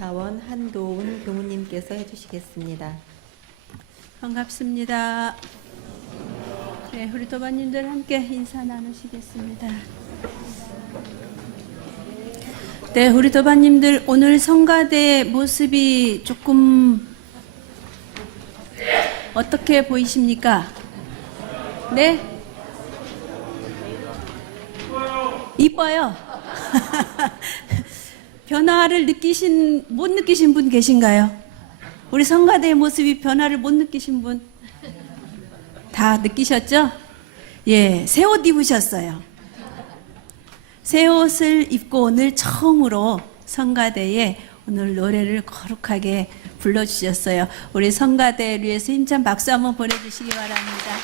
사원 한도훈 교무님께서 해주시겠습니다. 반갑습니다. 네, 우리 도반님들 함께 인사 나누시겠습니다. 네, 우리 도반님들 오늘 성가대 모습이 조금 어떻게 보이십니까? 네? 이뻐요. 변화를 못 느끼신 분 계신가요? 우리 성가대의 모습이 변화를 못 느끼신 분? 다 느끼셨죠? 예, 새 옷 입으셨어요. 새 옷을 입고 오늘 처음으로 성가대에 오늘 노래를 거룩하게 불러주셨어요. 우리 성가대를 위해서 힘찬 박수 한번 보내주시기 바랍니다.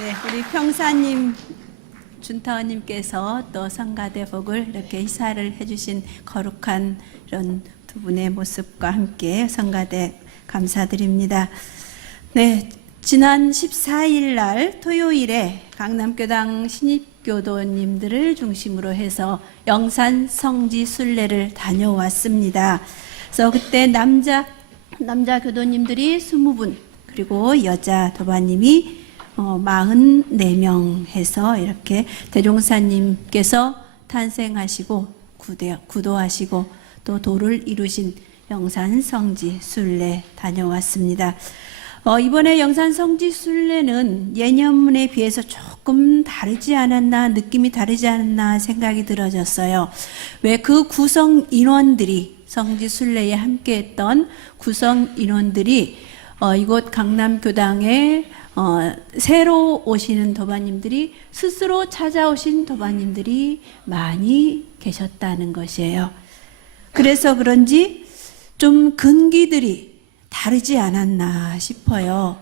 네, 우리 평사님, 준타원님께서 또 성가대 복을 이렇게 희사를 해주신 거룩한 이런 두 분의 모습과 함께 성가대 감사드립니다. 네, 지난 14일 날 토요일에 강남교당 신입교도님들을 중심으로 해서 영산 성지 순례를 다녀왔습니다. 그래서 그때 남자 교도님들이 20분, 그리고 여자 도반님이 44명 해서 이렇게 대종사님께서 탄생하시고 구도하시고 또 도를 이루신 영산 성지 순례 다녀왔습니다. 이번에 영산 성지 순례는 예년에 비해서 조금 다르지 않았나, 느낌이 다르지 않았나 생각이 들어졌어요. 왜 그 구성 인원들이, 성지 순례에 함께했던 구성 인원들이 이곳 강남교당에 새로 오시는 도반님들이, 스스로 찾아오신 도반님들이 많이 계셨다는 것이에요. 그래서 그런지 좀 근기들이 다르지 않았나 싶어요.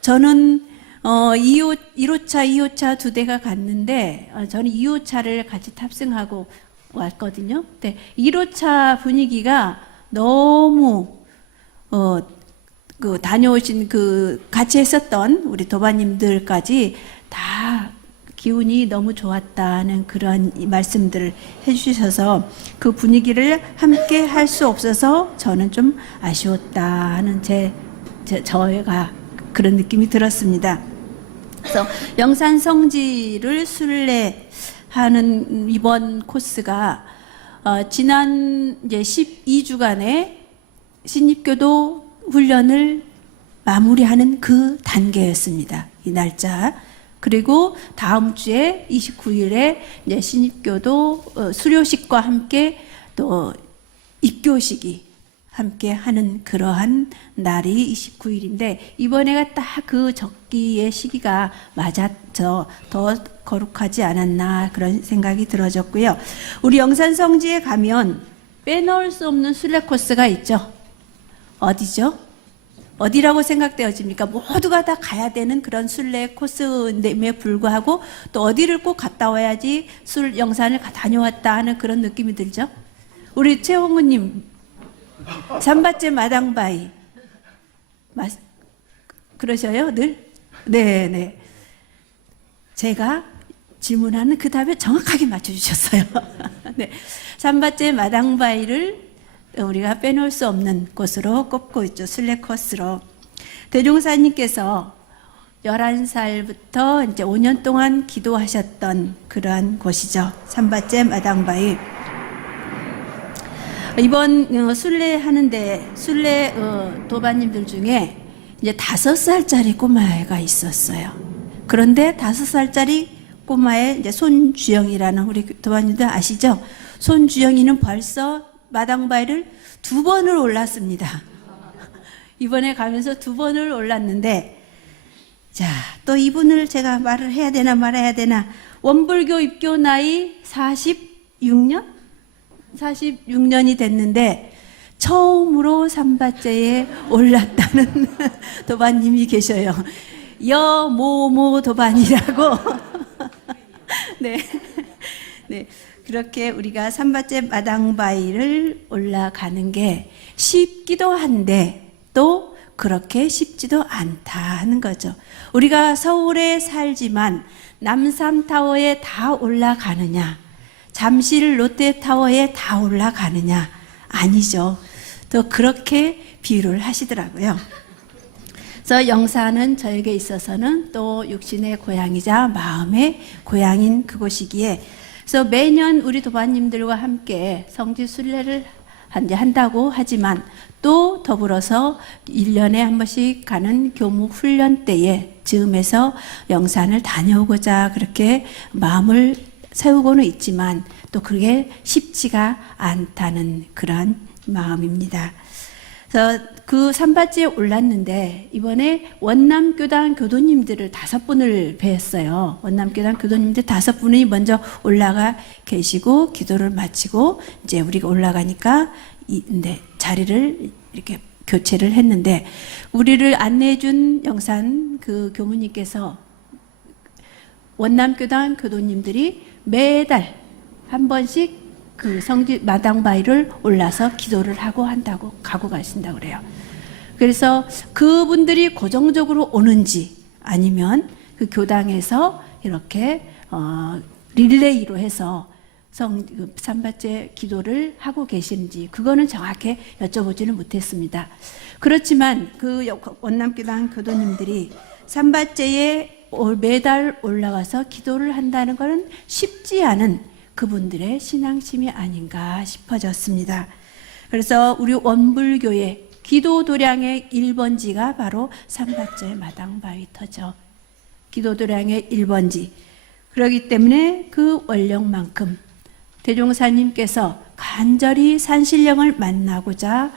저는 1호차, 2호차 두 대가 갔는데 저는 2호차를 같이 탑승하고 왔거든요. 근데 1호차 분위기가 너무 다녀오신 같이 했었던 우리 도반님들까지 다 기운이 너무 좋았다는 그런 말씀들을 해주셔서 그 분위기를 함께 할 수 없어서 저는 좀 아쉬웠다는 저희가 그런 느낌이 들었습니다. 그래서 영산 성지를 순례하는 이번 코스가 지난 이제 12주간의 신입교도 훈련을 마무리하는 그 단계였습니다. 이 날짜. 그리고 다음 주에 29일에 이제 신입교도 수료식과 함께 또 입교식이 함께 하는 그러한 날이 29일인데 이번에가 딱 그 적기의 시기가 맞아서 더 거룩하지 않았나 그런 생각이 들어졌고요. 우리 영산 성지에 가면 빼놓을 수 없는 순례 코스가 있죠. 어디죠? 어디라고 생각되어집니까? 모두가 다 가야 되는 그런 순례 코스임에 불구하고 또 어디를 꼭 갔다 와야지 영산을 다녀왔다 하는 그런 느낌이 들죠? 우리 최홍우님, 삼바째 마당바위 그러셔요? 늘? 네네. 제가 질문하는 그 답에 정확하게 맞춰주셨어요. 네. 삼바째 마당바위를 우리가 빼놓을 수 없는 곳으로 꼽고 있죠. 순례 코스로. 대종사님께서 11살부터 이제 5년 동안 기도하셨던 그러한 곳이죠. 삼바째 마당바위. 이번 순례하는데 순례 도반님들 중에 이제 5살짜리 꼬마애가 있었어요. 그런데 5살짜리 꼬마애 이제 손주영이라는 우리 도반님들 아시죠? 손주영이는 벌써 마당바위를 2번을 올랐습니다. 이번에 가면서 2번을 올랐는데, 자, 또 이분을 제가 말을 해야 되나 말아야 되나. 원불교 입교 나이 46년이 됐는데 처음으로 삼바째에 올랐다는 도반님이 계셔요. 여모모 도반이라고. 네. 네. 그렇게 우리가 삼바째 마당바위를 올라가는 게 쉽기도 한데 또 그렇게 쉽지도 않다 하는 거죠. 우리가 서울에 살지만 남삼타워에 다 올라가느냐? 잠실 롯데타워에 다 올라가느냐? 아니죠. 또 그렇게 비유를 하시더라고요. 그래서 영산은 저에게 있어서는 또 육신의 고향이자 마음의 고향인 그곳이기에, 그래서 매년 우리 도반님들과 함께 성지 순례를 한다고 하지만 또 더불어서 1년에 한 번씩 가는 교목 훈련 때에 즈음에서 영산을 다녀오고자 그렇게 마음을 세우고는 있지만 또 그게 쉽지가 않다는 그런 마음입니다. 그래서 그 산바지에 올랐는데 이번에 원남교단 교도님들을 5분을 뵈었어요. 원남교단 교도님들 5분이 먼저 올라가 계시고 기도를 마치고 이제 우리가 올라가니까 자리를 이렇게 교체를 했는데, 우리를 안내해 준 영산 그 교무님께서 원남교단 교도님들이 매달 한 번씩 그 성지 마당바위를 올라서 기도를 하고 한다고 가고 가신다고 그래요. 그래서 그분들이 고정적으로 오는지 아니면 그 교당에서 이렇게 릴레이로 해서 산바제 기도를 하고 계시는지 그거는 정확히 여쭤보지는 못했습니다. 그렇지만 그 원남교당 교도님들이 산바제에 매달 올라가서 기도를 한다는 것은 쉽지 않은 그분들의 신앙심이 아닌가 싶어졌습니다. 그래서 우리 원불교의 기도 도량의 1번지가 바로 산바제 마당바위터죠. 기도 도량의 1번지. 그렇기 때문에 그 원령만큼 대종사님께서 간절히 산신령을 만나고자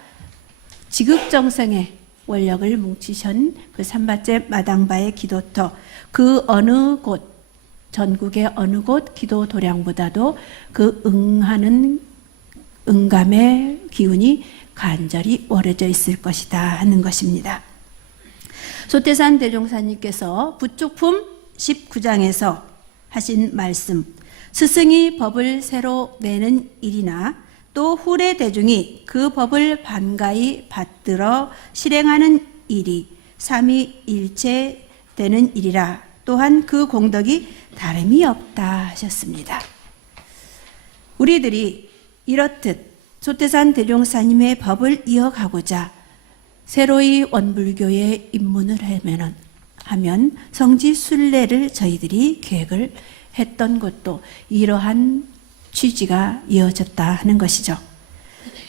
지극정성의 원력을 뭉치신 그 산바제 마당바의 기도터, 그 어느 곳, 전국의 어느 곳 기도 도량보다도 그 응하는 응감의 기운이 간절히 오래져 있을 것이다 하는 것입니다. 소태산 대종사님께서 부축품 19장에서 하신 말씀, 스승이 법을 새로 내는 일이나 또 후래 대중이 그 법을 반가이 받들어 실행하는 일이 삼위일체 되는 일이라, 또한 그 공덕이 다름이 없다 하셨습니다. 우리들이 이렇듯 소태산 대종사님의 법을 이어가고자 새로이 원불교에 입문을 하면 성지 순례를 저희들이 계획을 했던 것도 이러한 취지가 이어졌다 하는 것이죠.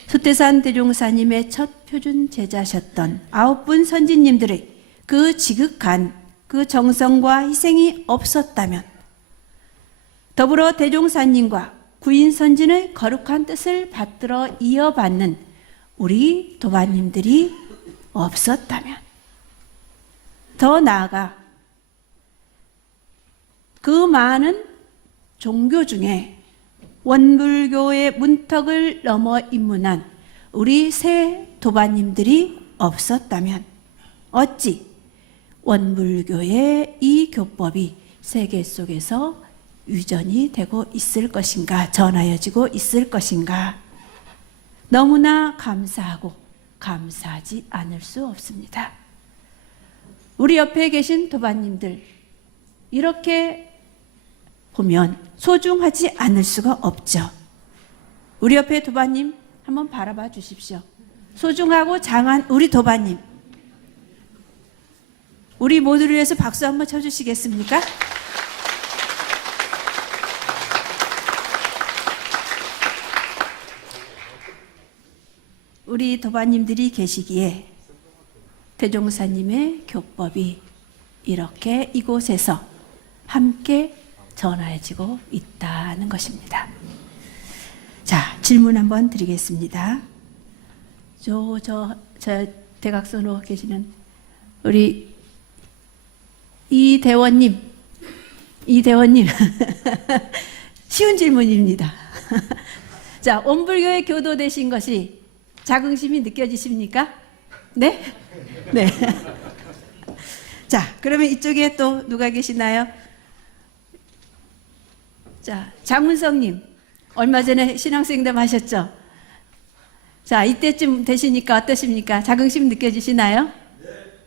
소태산 대종사님의 첫 표준 제자셨던 9분 선진님들의 그 지극한 그 정성과 희생이 없었다면 더불어 대종사님과 구인선진의 거룩한 뜻을 받들어 이어받는 우리 도반님들이 없었다면, 더 나아가 그 많은 종교 중에 원불교의 문턱을 넘어 입문한 우리 새 도반님들이 없었다면 어찌 원불교의 이 교법이 세계 속에서 유전이 되고 있을 것인가, 전하여지고 있을 것인가. 너무나 감사하고 감사하지 않을 수 없습니다. 우리 옆에 계신 도반님들 이렇게 보면 소중하지 않을 수가 없죠. 우리 옆에 도반님 한번 바라봐 주십시오. 소중하고 장한 우리 도반님, 우리 모두를 위해서 박수 한번 쳐주시겠습니까? 우리 도반님들이 계시기에 대종사님의 교법이 이렇게 이곳에서 함께 전해지고 있다는 것입니다. 자, 질문 한번 드리겠습니다. 저 대각선으로 계시는 우리 이대원님 쉬운 질문입니다. 자, 원불교의 교도 되신 것이 자긍심이 느껴지십니까? 네? 네. 자, 그러면 이쪽에 또 누가 계시나요? 자, 장문성님, 얼마 전에 신앙생담 하셨죠? 자, 이때쯤 되시니까 어떠십니까? 자긍심 느껴지시나요?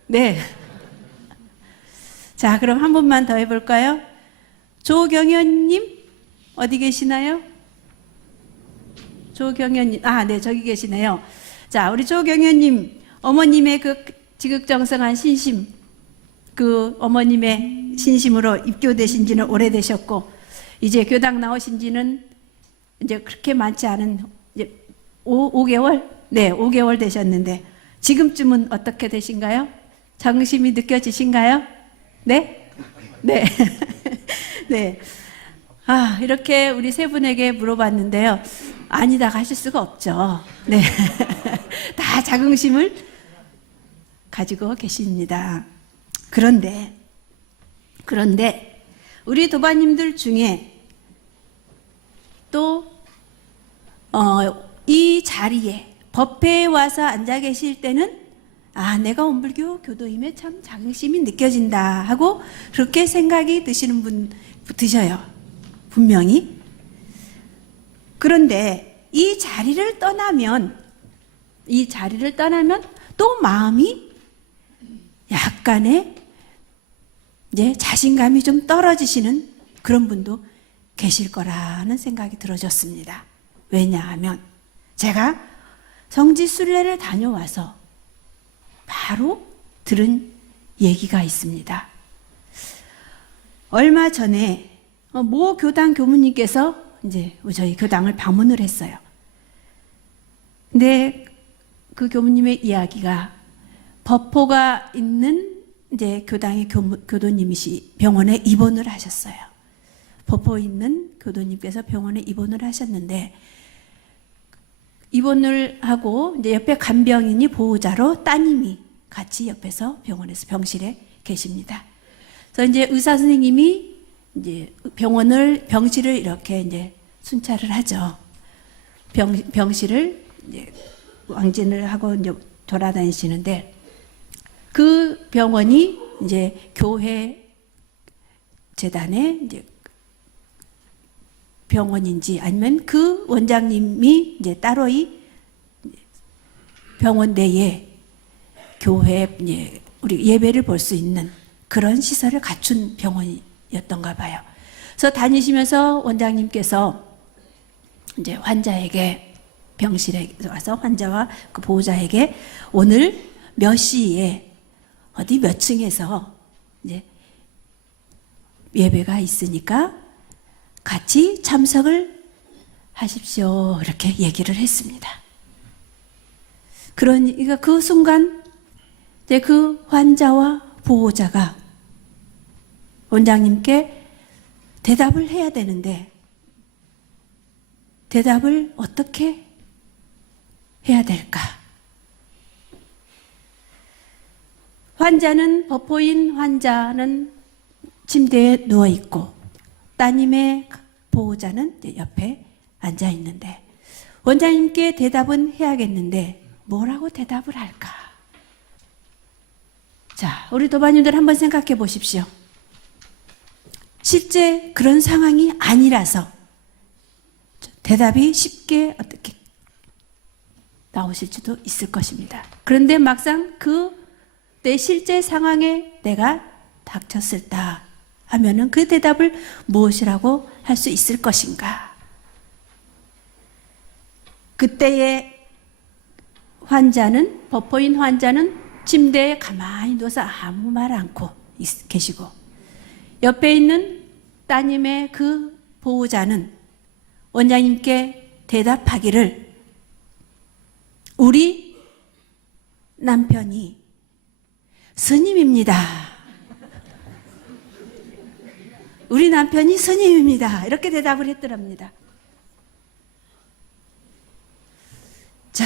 네. 자, 그럼 한 번만 더 해볼까요? 조경현님, 어디 계시나요? 조경현님, 네, 저기 계시네요. 자, 우리 조경현님, 어머님의 그 지극정성한 신심, 그 어머님의 신심으로 입교되신 지는 오래되셨고, 이제 교당 나오신 지는 이제 그렇게 많지 않은, 이제 5개월? 네, 5개월 되셨는데, 지금쯤은 어떻게 되신가요? 자긍심이 느껴지신가요? 네? 네. 네. 이렇게 우리 세 분에게 물어봤는데요. 아니다 하실 수가 없죠. 네. 다 자긍심을 가지고 계십니다. 그런데 우리 도반님들 중에 또 이 자리에 법회에 와서 앉아 계실 때는 내가 원불교 교도임에 참 자긍심이 느껴진다 하고 그렇게 생각이 드시는 분 드셔요. 분명히. 그런데 이 자리를 떠나면 또 마음이 약간의 이제 자신감이 좀 떨어지시는 그런 분도 계실 거라는 생각이 들어졌습니다. 왜냐하면 제가 성지순례를 다녀와서 바로 들은 얘기가 있습니다. 얼마 전에 모 교당 교무님께서 이제 저희 교당을 방문을 했어요. 근데 그 교무님의 이야기가 법포가 있는 이제 교당의 교도님이시 병원에 입원을 하셨어요. 법포 있는 교도님께서 병원에 입원을 하셨는데 입원을 하고 이제 옆에 간병인이 보호자로 따님이 같이 옆에서 병원에서 병실에 계십니다. 그래서 이제 의사 선생님이 이제 병실을 이렇게 이제 순찰을 하죠. 병실을 이제 왕진을 하고 이제 돌아다니시는데 그 병원이 이제 교회 재단의 이제 병원인지 아니면 그 원장님이 이제 따로 이 병원 내에 교회 이제 우리 예배를 볼 수 있는 그런 시설을 갖춘 병원이었던가 봐요. 그래서 다니시면서 원장님께서 이제 환자에게 병실에 와서 환자와 그 보호자에게 오늘 몇 시에 어디 몇 층에서 이제 예배가 있으니까 같이 참석을 하십시오. 이렇게 얘기를 했습니다. 그러니까 그 순간 이제 그 환자와 보호자가 원장님께 대답을 해야 되는데 대답을 어떻게 해야 될까? 법포인 환자는 침대에 누워 있고 따님의 보호자는 옆에 앉아 있는데 원장님께 대답은 해야겠는데 뭐라고 대답을 할까? 자, 우리 도반님들 한번 생각해 보십시오. 실제 그런 상황이 아니라서 대답이 쉽게 어떻게 나오실지도 있을 것입니다. 그런데 막상 내 실제 상황에 내가 닥쳤을 때 하면은 그 대답을 무엇이라고 할 수 있을 것인가? 그때의 법포인 환자는 침대에 가만히 누워서 아무 말 않고 계시고 옆에 있는 따님의 그 보호자는 원장님께 대답하기를 우리 남편이 스님입니다. 우리 남편이 스님입니다. 이렇게 대답을 했더랍니다. 자,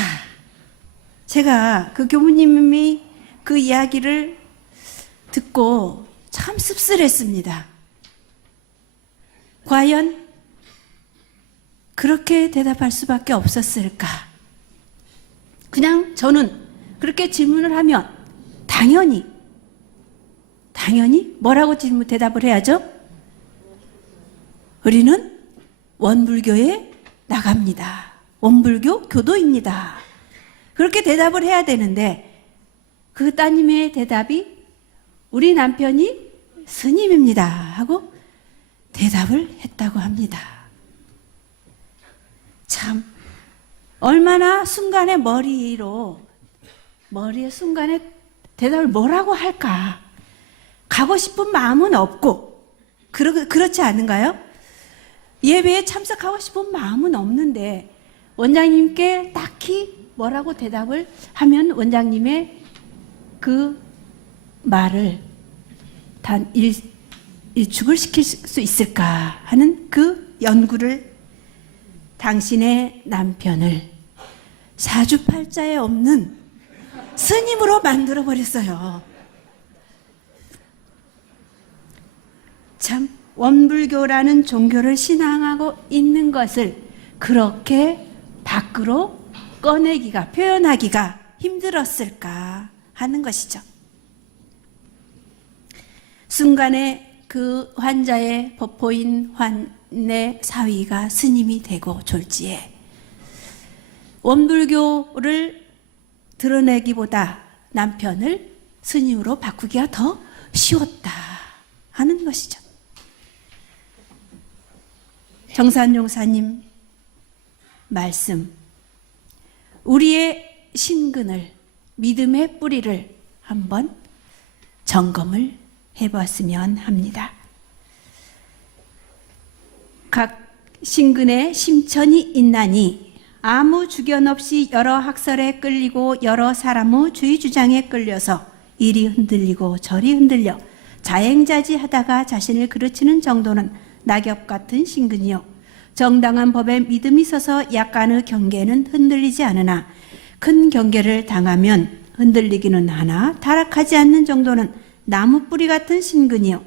제가 그 교무님이 그 이야기를 듣고 참 씁쓸했습니다. 과연 그렇게 대답할 수밖에 없었을까? 그냥 저는 그렇게 질문을 하면 당연히 뭐라고 대답을 해야죠? 우리는 원불교에 나갑니다. 원불교 교도입니다. 그렇게 대답을 해야 되는데 그 따님의 대답이 우리 남편이 스님입니다 하고 대답을 했다고 합니다. 참 얼마나 순간에 머리에 순간에 대답을 뭐라고 할까? 가고 싶은 마음은 없고, 그렇지 않은가요? 예배에 참석하고 싶은 마음은 없는데, 원장님께 딱히 뭐라고 대답을 하면 원장님의 그 말을 일축을 시킬 수 있을까 하는 그 연구를 당신의 남편을 사주팔자에 없는 스님으로 만들어 버렸어요. 참 원불교라는 종교를 신앙하고 있는 것을 그렇게 밖으로 꺼내기가, 표현하기가 힘들었을까 하는 것이죠. 순간에 그 환자의 법포인 환의 사위가 스님이 되고 졸지에 원불교를 드러내기보다 남편을 스님으로 바꾸기가 더 쉬웠다 하는 것이죠. 정산용사님 말씀, 우리의 신근을, 믿음의 뿌리를 한번 점검을 해봤으면 합니다. 각 신근에 심천이 있나니 아무 주견 없이 여러 학설에 끌리고 여러 사람의 주의 주장에 끌려서 이리 흔들리고 저리 흔들려 자행자지하다가 자신을 그르치는 정도는 낙엽 같은 신근이요, 정당한 법에 믿음이 있어서 약간의 경계는 흔들리지 않으나 큰 경계를 당하면 흔들리기는 하나 타락하지 않는 정도는 나무 뿌리 같은 신근이요,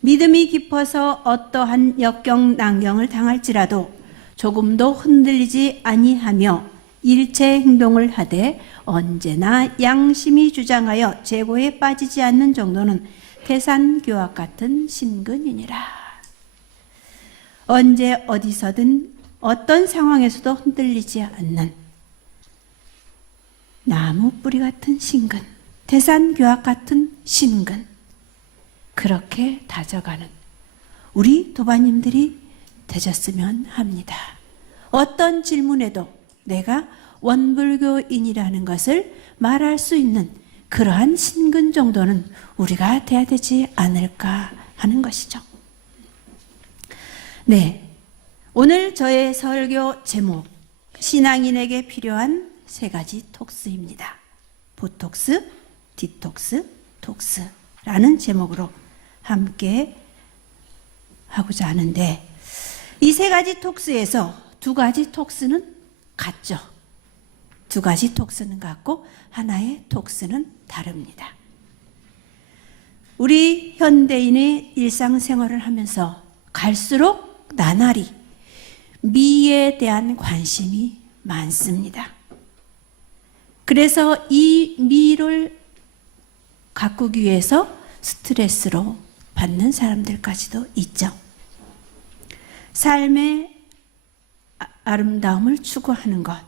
믿음이 깊어서 어떠한 역경난경을 당할지라도 조금도 흔들리지 아니하며 일체 행동을 하되 언제나 양심이 주장하여 재고에 빠지지 않는 정도는 태산교학 같은 신근이니라. 언제 어디서든 어떤 상황에서도 흔들리지 않는 나무 뿌리 같은 신근, 태산교학 같은 신근, 그렇게 다져가는 우리 도반님들이 되셨으면 합니다. 어떤 질문에도 내가 원불교인이라는 것을 말할 수 있는 그러한 신근 정도는 우리가 돼야 되지 않을까 하는 것이죠. 네, 오늘 저의 설교 제목, 신앙인에게 필요한 3가지 톡스입니다. 보톡스, 디톡스, 톡스라는 제목으로 함께 하고자 하는데, 이 3가지 톡스에서 2가지 톡스는 같죠. 2가지 톡스는 같고 하나의 톡스는 다릅니다. 우리 현대인의 일상생활을 하면서 갈수록 나날이 미에 대한 관심이 많습니다. 그래서 이 미를 가꾸기 위해서 스트레스로 받는 사람들까지도 있죠. 삶의 아름다움을 추구하는 것,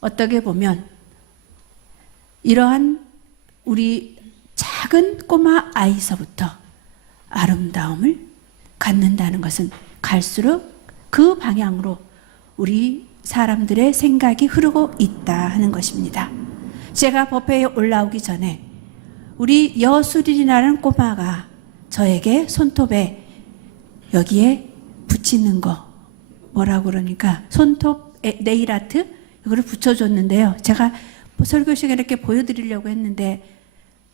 어떻게 보면 이러한 우리 작은 꼬마 아이서부터 아름다움을 갖는다는 것은 갈수록 그 방향으로 우리 사람들의 생각이 흐르고 있다 하는 것입니다. 제가 법회에 올라오기 전에 우리 여수린이라는 꼬마가 저에게 손톱에 여기에 붙이는 거, 뭐라고 그러니까 손톱 네일 아트 이거를 붙여줬는데요. 제가 설교 시간에 이렇게 보여드리려고 했는데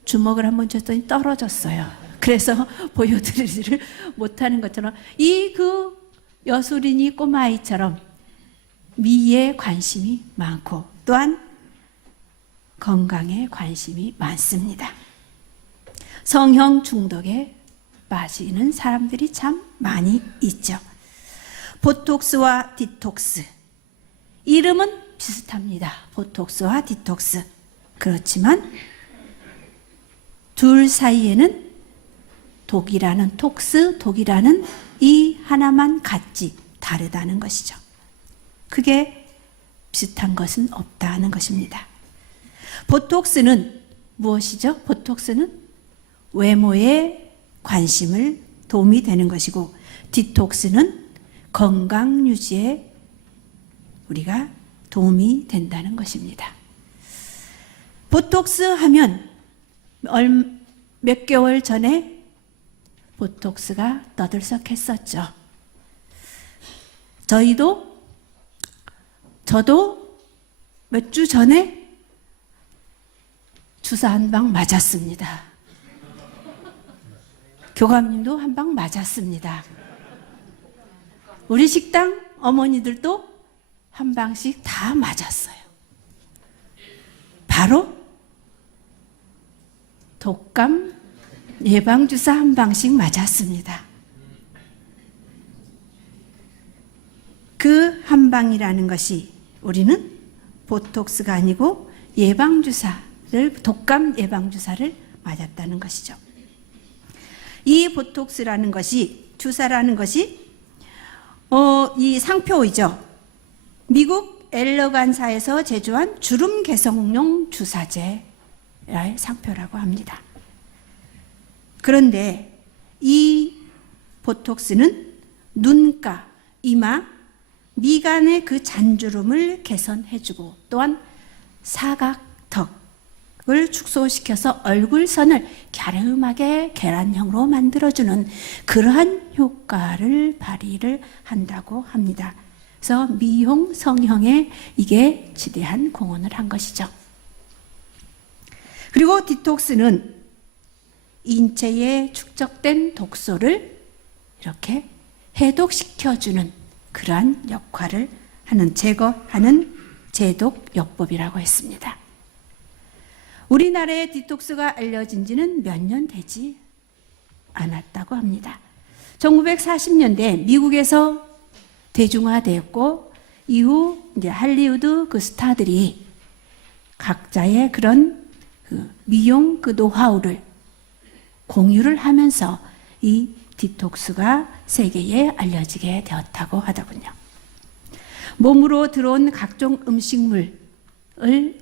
주먹을 한번 줬더니 떨어졌어요. 그래서 보여드리지를 못하는 것처럼 이 그 여수린이 꼬마아이처럼 미에 관심이 많고 또한 건강에 관심이 많습니다. 성형 중독에 빠지는 사람들이 참 많이 있죠. 보톡스와 디톡스, 이름은 비슷합니다. 보톡스와 디톡스. 그렇지만 둘 사이에는 독이라는 톡스, 독이라는 이 하나만 같지 다르다는 것이죠. 크게 비슷한 것은 없다는 것입니다. 보톡스는 무엇이죠? 보톡스는 외모에 관심을 도움이 되는 것이고, 디톡스는 건강 유지에 우리가 도움이 된다는 것입니다. 보톡스 하면 몇 개월 전에 보톡스가 떠들썩했었죠. 저도 몇 주 전에 주사 한 방 맞았습니다. 교감님도 한 방 맞았습니다. 우리 식당 어머니들도 한 방씩 다 맞았어요. 바로 독감 예방주사 한 방씩 맞았습니다. 그 한 방이라는 것이 우리는 보톡스가 아니고 독감 예방주사를 맞았다는 것이죠. 이 보톡스라는 것이, 주사라는 것이 이 상표이죠. 미국 엘러간사에서 제조한 주름 개선용 주사제의 상표라고 합니다. 그런데 이 보톡스는 눈가, 이마, 미간의 그 잔주름을 개선해주고 또한 사각턱을 축소시켜서 얼굴선을 갸름하게 계란형으로 만들어주는 그러한 효과를 발휘를 한다고 합니다. 그래서 미용 성형에 이게 지대한 공헌을 한 것이죠. 그리고 디톡스는 인체에 축적된 독소를 이렇게 해독시켜주는 그러한 역할을 제거하는 제독요법이라고 했습니다. 우리나라의 디톡스가 알려진 지는 몇 년 되지 않았다고 합니다. 1940년대 미국에서 대중화되었고 이후 이제 할리우드 그 스타들이 각자의 그런 미용 노하우를 공유를 하면서 이 디톡스가 세계에 알려지게 되었다고 하더군요. 몸으로 들어온 각종 음식물을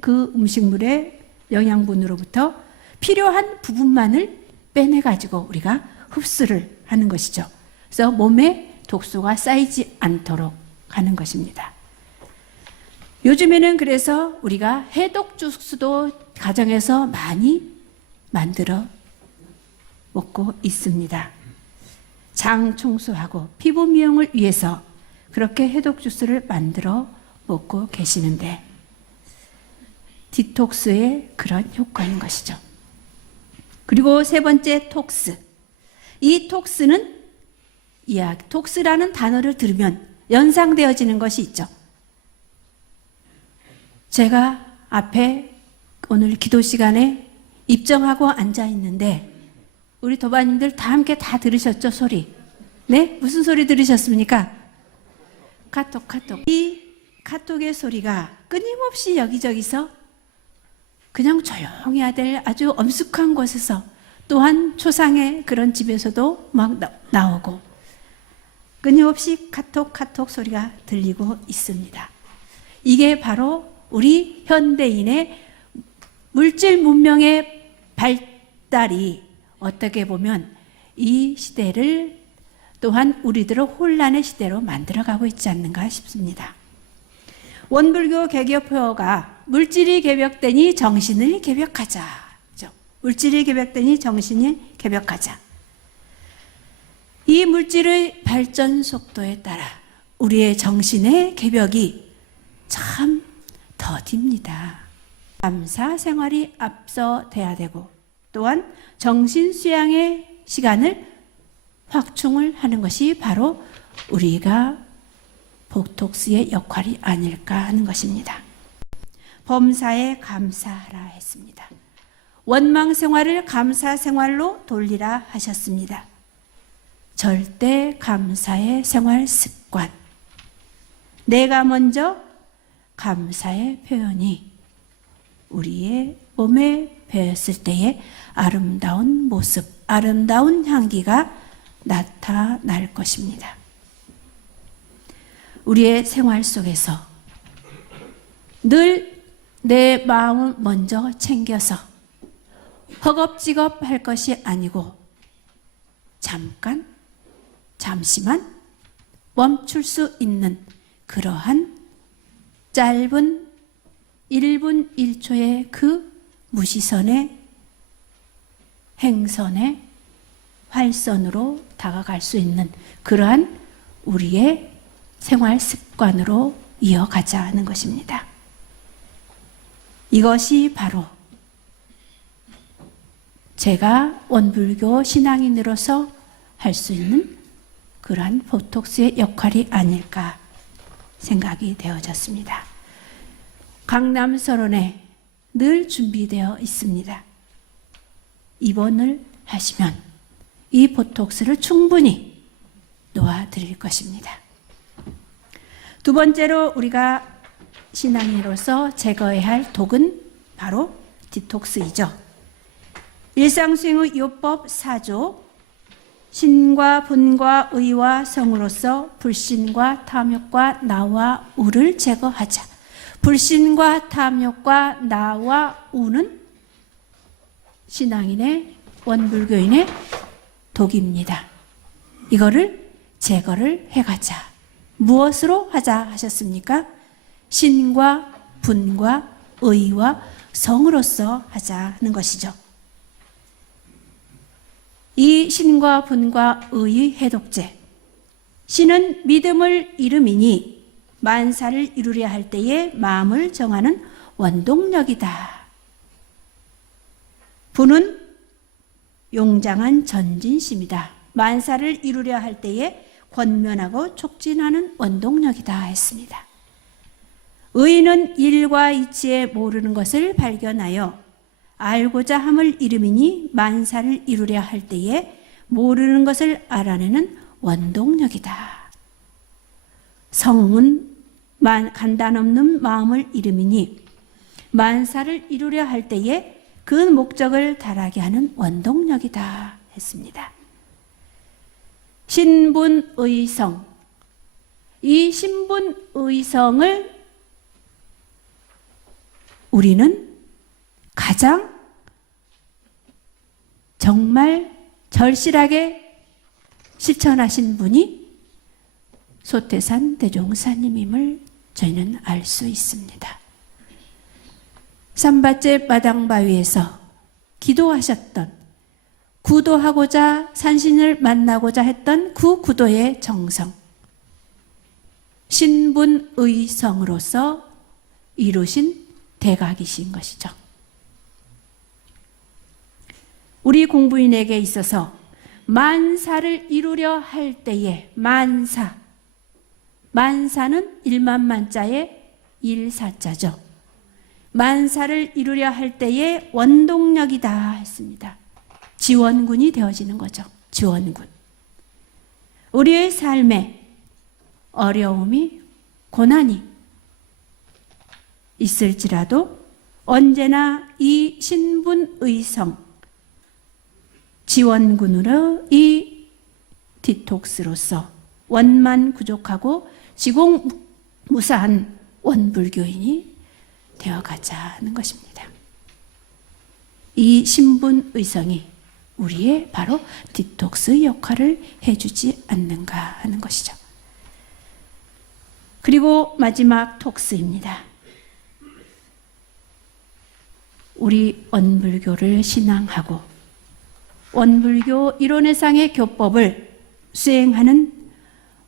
그 음식물의 영양분으로부터 필요한 부분만을 빼내가지고 우리가 흡수를 하는 것이죠. 그래서 몸에 독소가 쌓이지 않도록 하는 것입니다. 요즘에는 그래서 우리가 해독 주스도 가정에서 많이 만들어 먹고 있습니다. 장 청소하고 피부 미용을 위해서 그렇게 해독 주스를 만들어 먹고 계시는데 디톡스의 그런 효과인 것이죠. 그리고 세 번째 톡스. 이 톡스는 톡스라는 단어를 들으면 연상되어지는 것이 있죠. 제가 앞에 오늘 기도 시간에 입정하고 앉아 있는데 우리 도바님들 다 함께 다 들으셨죠? 소리. 네? 무슨 소리 들으셨습니까? 카톡. 이 카톡의 소리가 끊임없이 여기저기서 그냥 조용해야 될 아주 엄숙한 곳에서 또한 초상의 그런 집에서도 막 나오고 끊임없이 카톡 소리가 들리고 있습니다. 이게 바로 우리 현대인의 물질 문명의 발달이 어떻게 보면 이 시대를 또한 우리들을 혼란의 시대로 만들어가고 있지 않는가 싶습니다. 원불교 개교표가 물질이 개벽되니 정신을 개벽하자. 물질이 개벽되니 정신이 개벽하자. 이 물질의 발전 속도에 따라 우리의 정신의 개벽이 참 더딥니다. 감사 생활이 앞서돼야 되고 또한 정신 수양의 시간을 확충을 하는 것이 바로 우리가 보톡스의 역할이 아닐까 하는 것입니다. 범사에 감사하라 했습니다. 원망 생활을 감사 생활로 돌리라 하셨습니다. 절대 감사의 생활 습관. 내가 먼저 감사의 표현이 우리의 몸에 배었을 때의 아름다운 모습, 아름다운 향기가 나타날 것입니다. 우리의 생활 속에서 늘 내 마음을 먼저 챙겨서 허겁지겁 할 것이 아니고 잠시만 멈출 수 있는 그러한 짧은 1분 1초의 그 무시선의 행선의 활선으로 다가갈 수 있는 그러한 우리의 생활 습관으로 이어가자 하는 것입니다. 이것이 바로 제가 원불교 신앙인으로서 할 수 있는 그러한 보톡스의 역할이 아닐까 생각이 되어졌습니다. 강남서론에 늘 준비되어 있습니다. 입원을 하시면 이 보톡스를 충분히 놓아드릴 것입니다. 두 번째로 우리가 신앙인으로서 제거해야 할 독은 바로 디톡스이죠. 일상수행의 요법 4조 신과 분과 의와 성으로서 불신과 탐욕과 나와 우를 제거하자. 불신과 탐욕과 나와 우는 신앙인의 원불교인의 독입니다. 이거를 제거를 해가자. 무엇으로 하자 하셨습니까? 신과 분과 의와 성으로서 하자 하는 것이죠. 이 신과 분과 의의 해독제. 신은 믿음을 이름이니 만사를 이루려 할 때에 마음을 정하는 원동력이다. 분은 용장한 전진심이다. 만사를 이루려 할 때에 권면하고 촉진하는 원동력이다 했습니다. 의는 일과 이치에 모르는 것을 발견하여 알고자 함을 이름이니 만사를 이루려 할 때에 모르는 것을 알아내는 원동력이다. 성은 간단 없는 마음을 이름이니 만사를 이루려 할 때에 그 목적을 달하게 하는 원동력이다 했습니다. 신분의성. 이 신분의성을 우리는 가장 정말 절실하게 실천하신 분이 소태산 대종사님임을 저희는 알 수 있습니다. 삼바째 마당바위에서 기도하셨던, 구도하고자 산신을 만나고자 했던 그 구도의 정성, 신분의성으로서 이루신 대각이신 것이죠. 우리 공부인에게 있어서 만사를 이루려 할 때에 만사는 일만만자의 일사자죠. 만사를 이루려 할 때에 원동력이다 했습니다. 지원군이 되어지는 거죠. 지원군. 우리의 삶에 어려움이, 고난이 있을지라도 언제나 이 신분의성, 지원군으로 이 디톡스로서 원만구족하고 지공무사한 원불교인이 되어가자 하는 것입니다. 이 신분의성이 우리의 바로 디톡스 역할을 해주지 않는가 하는 것이죠. 그리고 마지막 톡스입니다. 우리 원불교를 신앙하고 원불교 이론회상의 교법을 수행하는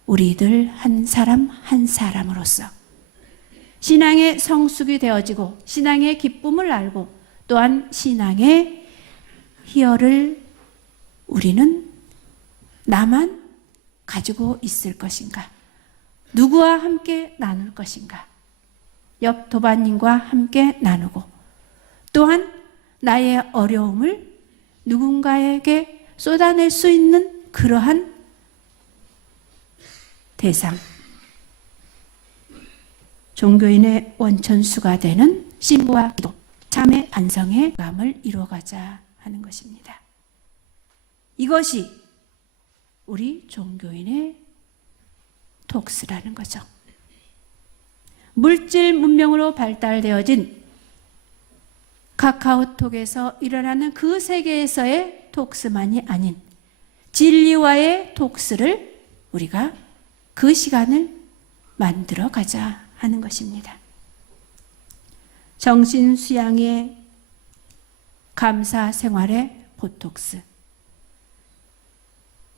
우리들 한 사람 한 사람으로서 신앙의 성숙이 되어지고 신앙의 기쁨을 알고 또한 신앙의 희열을 우리는 나만 가지고 있을 것인가? 누구와 함께 나눌 것인가? 옆 도반님과 함께 나누고 또한 나의 어려움을 누군가에게 쏟아낼 수 있는 그러한 대상, 종교인의 원천수가 되는 신부와 기도, 참회 반성의 감을 이루어가자 하는 것입니다. 이것이 우리 종교인의 톡스라는 거죠. 물질 문명으로 발달되어진 카카오톡에서 일어나는 그 세계에서의 톡스만이 아닌 진리와의 톡스를 우리가 그 시간을 만들어 가자 하는 것입니다. 정신 수양의 감사 생활의 보톡스,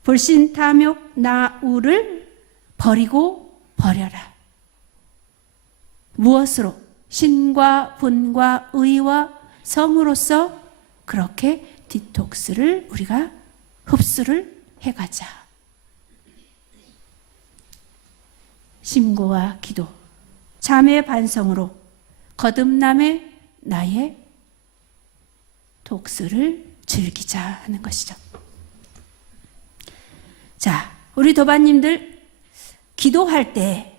불신 탐욕 나우를 버리고 버려라. 무엇으로? 신과 분과 의와 성으로서 그렇게 디톡스를 우리가 흡수를 해가자. 심고와 기도, 잠의 반성으로 거듭남의 나의 독스를 즐기자 하는 것이죠. 자, 우리 도반님들 기도할 때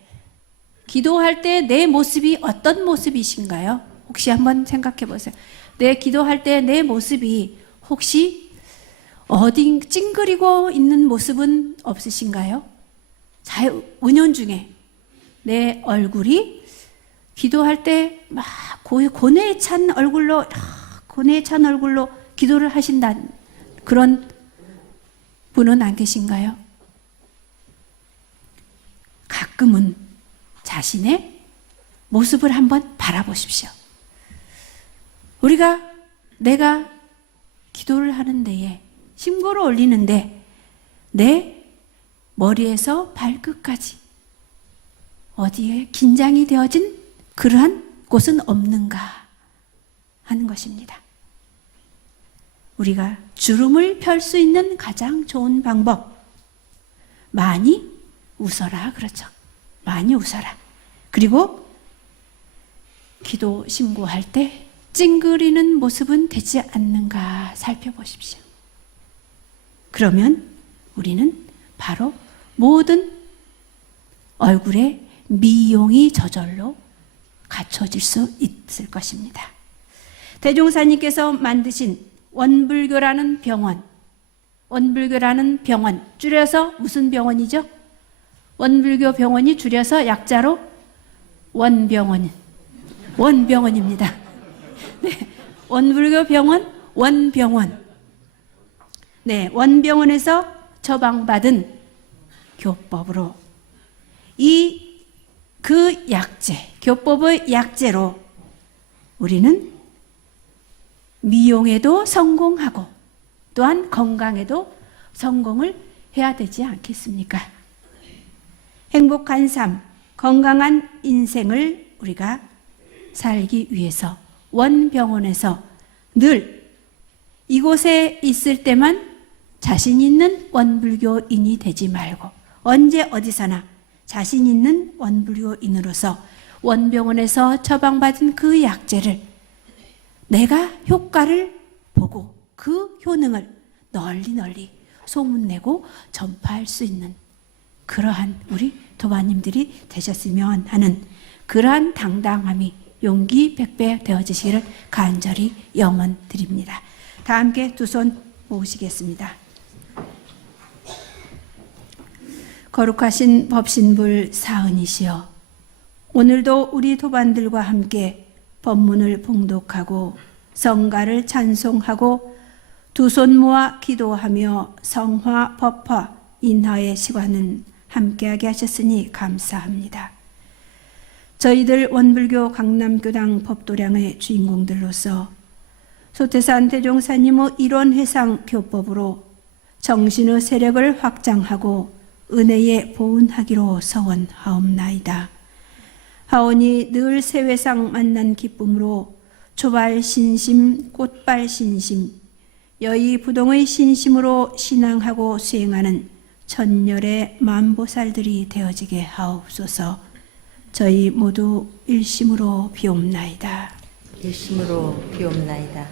내 모습이 어떤 모습이신가요? 혹시 한번 생각해 보세요. 내 기도할 때 내 모습이 혹시 어디 찡그리고 있는 모습은 없으신가요? 은연중에 내 얼굴이 기도할 때 막 고뇌에 찬 얼굴로 기도를 하신다, 그런 분은 안 계신가요? 가끔은 자신의 모습을 한번 바라보십시오. 내가 기도를 하는 데에 심고를 올리는데 내 머리에서 발끝까지 어디에 긴장이 되어진 그러한 곳은 없는가 하는 것입니다. 우리가 주름을 펼 수 있는 가장 좋은 방법, 많이 웃어라, 그렇죠? 많이 웃어라. 그리고 기도 심고할 때 찡그리는 모습은 되지 않는가 살펴보십시오. 그러면 우리는 바로 모든 얼굴에 미용이 저절로 갖춰질 수 있을 것입니다. 대종사님께서 만드신 원불교라는 병원, 줄여서 무슨 병원이죠? 원불교 병원이 줄여서 약자로 원병원입니다. 네, 원불교 병원, 원병원. 네, 원병원에서 처방받은 교법으로 그 약재, 교법의 약재로 우리는 미용에도 성공하고 또한 건강에도 성공을 해야 되지 않겠습니까? 행복한 삶, 건강한 인생을 우리가 살기 위해서 원병원에서 늘 이곳에 있을 때만 자신 있는 원불교인이 되지 말고 언제 어디서나 자신 있는 원불교인으로서 원병원에서 처방받은 그 약재를 내가 효과를 보고 그 효능을 널리 소문내고 전파할 수 있는 그러한 우리 도마님들이 되셨으면 하는 그러한 당당함이 용기 백배 되어지시기를 간절히 염원드립니다. 다 함께 두 손 모으시겠습니다. 거룩하신 법신불 사은이시여, 오늘도 우리 도반들과 함께 법문을 봉독하고 성가를 찬송하고 두 손 모아 기도하며 성화, 법화, 인화의 시간은 함께하게 하셨으니 감사합니다. 저희들 원불교 강남교당 법도량의 주인공들로서 소태산 대종사님의 일원회상 교법으로 정신의 세력을 확장하고 은혜에 보은하기로 서원하옵나이다. 하오니 늘 세회상 만난 기쁨으로 초발신심, 꽃발신심, 여의부동의 신심으로 신앙하고 수행하는 천열의 만보살들이 되어지게 하옵소서. 저희 모두 일심으로 비옵나이다. 일심으로 비옵나이다.